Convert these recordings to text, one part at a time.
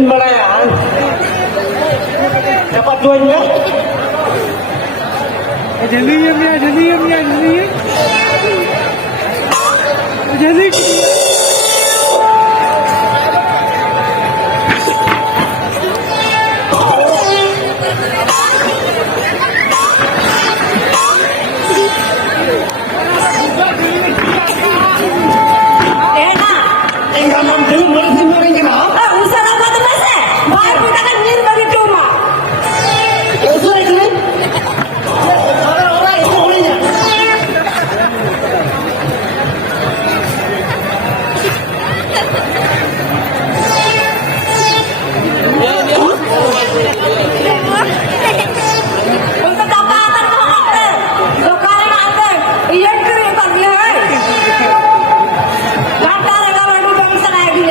Ingin merayakan dapat duitnya. Jadi jadi Tinggal mampu merisi mereka kenal. Usah apa tu masa? Baik kita kan nyir bagi cuma. Itu. Orang itu bolehnya. Untuk dapatan kau ada. Sekarang ada. Iya kiri tak dia. Lantar kalau ibu bangsa lagi.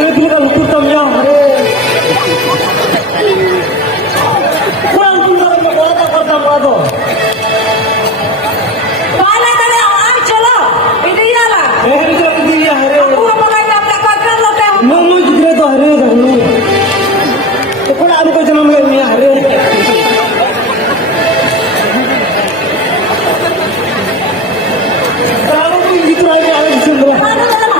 Dulu kan hukum yang kurang pun kalau kota apa? Balik tadi awak colo. Ini ialah. Hari itu dia hari. Aku apa lagi nak kau lo teh. Mama juga tu hari hari. Kau nak aku cuma mengenai hari. Kalau pun itu aja ada di sana. Mana tu nama?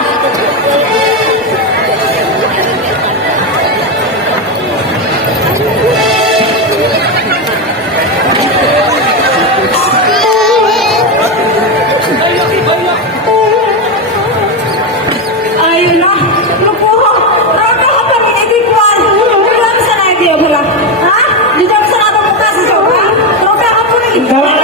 Ayulah, lupa. Raka apa ni di kuar? Di dalam sana dia pula. Ha? Di dalam sana ada muka sesuatu. Raka apa ni? Kalau